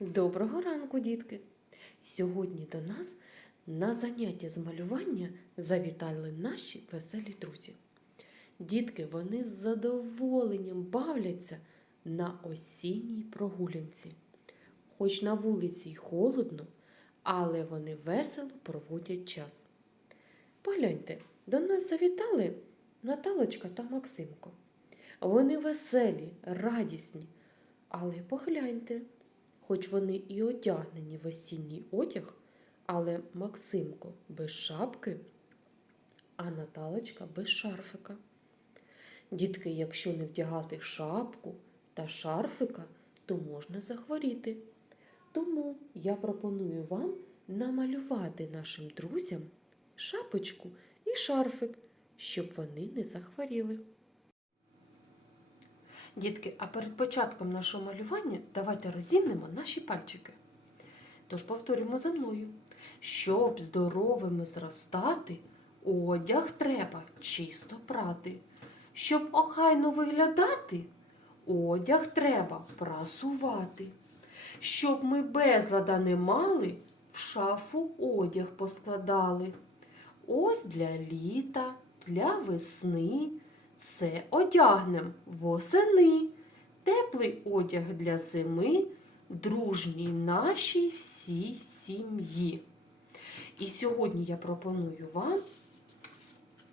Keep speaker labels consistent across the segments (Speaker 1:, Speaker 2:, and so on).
Speaker 1: Доброго ранку, дітки! Сьогодні до нас на заняття з малювання завітали наші веселі друзі. Дітки, вони з задоволенням бавляться на осінній прогулянці. Хоч на вулиці й холодно, але вони весело проводять час. Погляньте, до нас завітали Наталочка та Максимко. Вони веселі, радісні, але погляньте, хоч вони і одягнені в осінній одяг, але Максимко без шапки, а Наталочка без шарфика. Дітки, якщо не вдягати шапку та шарфика, то можна захворіти. Тому я пропоную вам намалювати нашим друзям шапочку і шарфик, щоб вони не захворіли. Дітки, а перед початком нашого малювання давайте розімнемо наші пальчики. Тож повторюємо за мною. Щоб здоровими зростати, одяг треба чисто прати. Щоб охайно виглядати, одяг треба прасувати. Щоб ми безлада не мали, в шафу одяг поскладали. Ось для літа, для весни. Це одягнем восени, теплий одяг для зими, дружній нашій всій сім'ї. І сьогодні я пропоную вам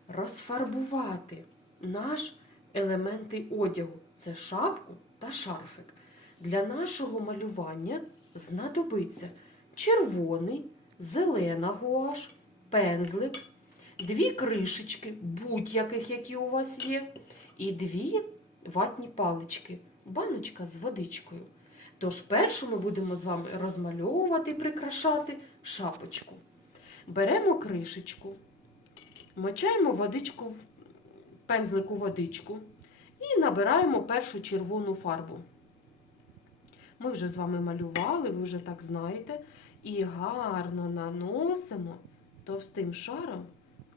Speaker 1: розфарбувати наш елементи одягу. Це шапку та шарфик. Для нашого малювання знадобиться червоний, зелена гуаш, пензлик, дві кришечки, будь-яких, які у вас є, і дві ватні палички, баночка з водичкою. Тож першу ми будемо з вами розмальовувати прикрашати шапочку. Беремо кришечку, мочаємо водичку в пензлику водичку і набираємо першу червону фарбу. Ми вже з вами малювали, ви вже так знаєте, і гарно наносимо товстим шаром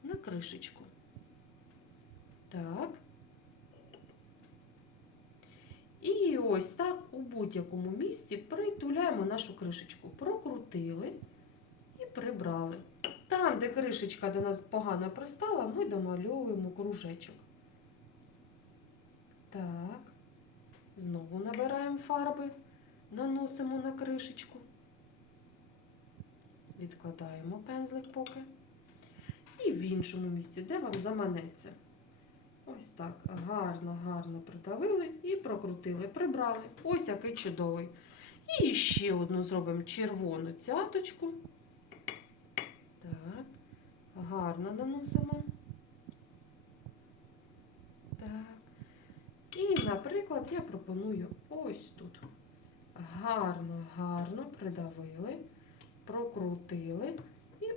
Speaker 1: на кришечку. Так. І ось так у будь-якому місці притуляємо нашу кришечку. Прокрутили і прибрали. Там, де кришечка до нас погано пристала, ми домальовуємо кружечок. Так. Знову набираємо фарби, наносимо на кришечку. Відкладаємо пензлик поки. І в іншому місці, де вам заманеться. Ось так гарно, гарно придавили і прокрутили, прибрали. Ось який чудовий. І ще одну зробимо червону цяточку. Так, гарно наносимо. Так. І, наприклад, я пропоную ось тут. Гарно, гарно придавили, прокрутили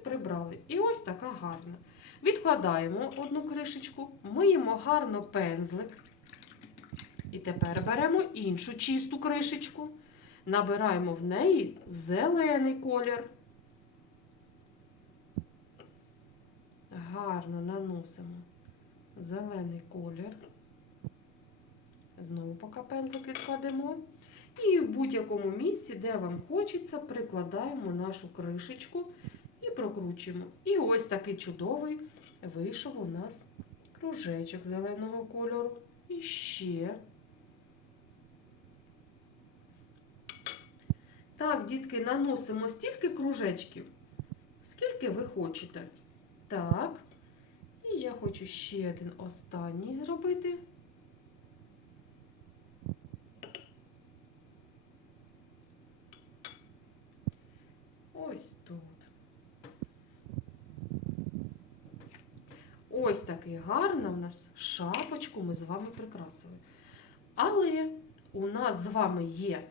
Speaker 1: прибрали. І ось така гарна. Відкладаємо одну кришечку, миємо гарно пензлик. І тепер беремо іншу чисту кришечку, набираємо в неї зелений колір. Гарно наносимо зелений колір. Знову поки пензлик відкладемо. І в будь-якому місці, де вам хочеться, прикладаємо нашу кришечку прокручуємо. І ось такий чудовий вийшов у нас кружечок зеленого кольору. І ще. Так, дітки, наносимо стільки кружечків, скільки ви хочете. Так. І я хочу ще один останній зробити. Ось тут. Ось такий гарна в нас шапочку ми з вами прикрасили. Але у нас з вами є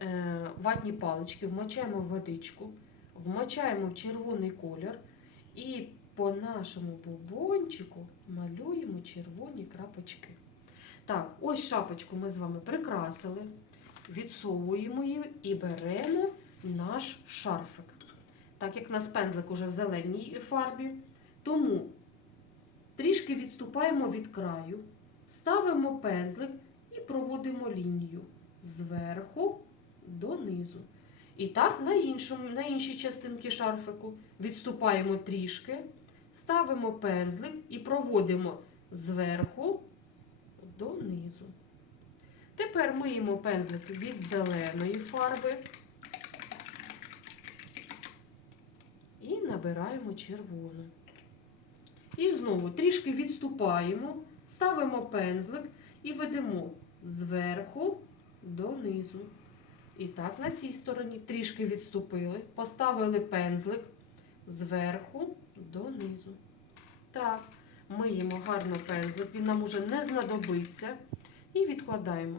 Speaker 1: е, ватні палички, вмочаємо в водичку, вмочаємо в червоний колір і по нашому бубончику малюємо червоні крапочки. Так, ось шапочку ми з вами прикрасили, відсовуємо її і беремо наш шарфик. Так як у нас пензлик уже в зеленій фарбі, тому трішки відступаємо від краю, ставимо пензлик і проводимо лінію зверху донизу. І так на, іншому, на іншій частинці шарфику відступаємо трішки, ставимо пензлик і проводимо зверху донизу. Тепер миємо пензлик від зеленої фарби і набираємо червону. І знову трішки відступаємо, ставимо пензлик і ведемо зверху донизу. І так, на цій стороні трішки відступили, поставили пензлик зверху донизу. Так, миємо гарно пензлик, він нам уже не знадобиться. І відкладаємо.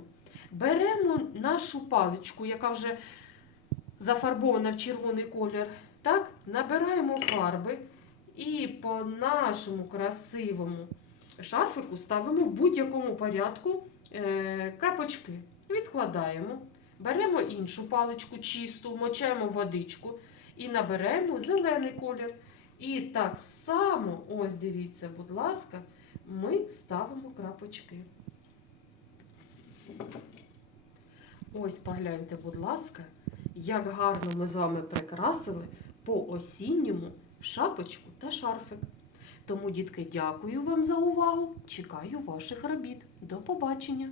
Speaker 1: Беремо нашу паличку, яка вже зафарбована в червоний колір. Так, набираємо фарби і по нашому красивому шарфику ставимо в будь-якому порядку е, крапочки. Відкладаємо. Беремо іншу паличку чисту, мочаємо водичку і наберемо зелений колір. І так само, ось дивіться, будь ласка, ми ставимо крапочки. Ось погляньте, будь ласка, як гарно ми з вами прикрасили по осінньому шапочку та шарфик. Тому, дітки, дякую вам за увагу. Чекаю ваших робіт. До побачення!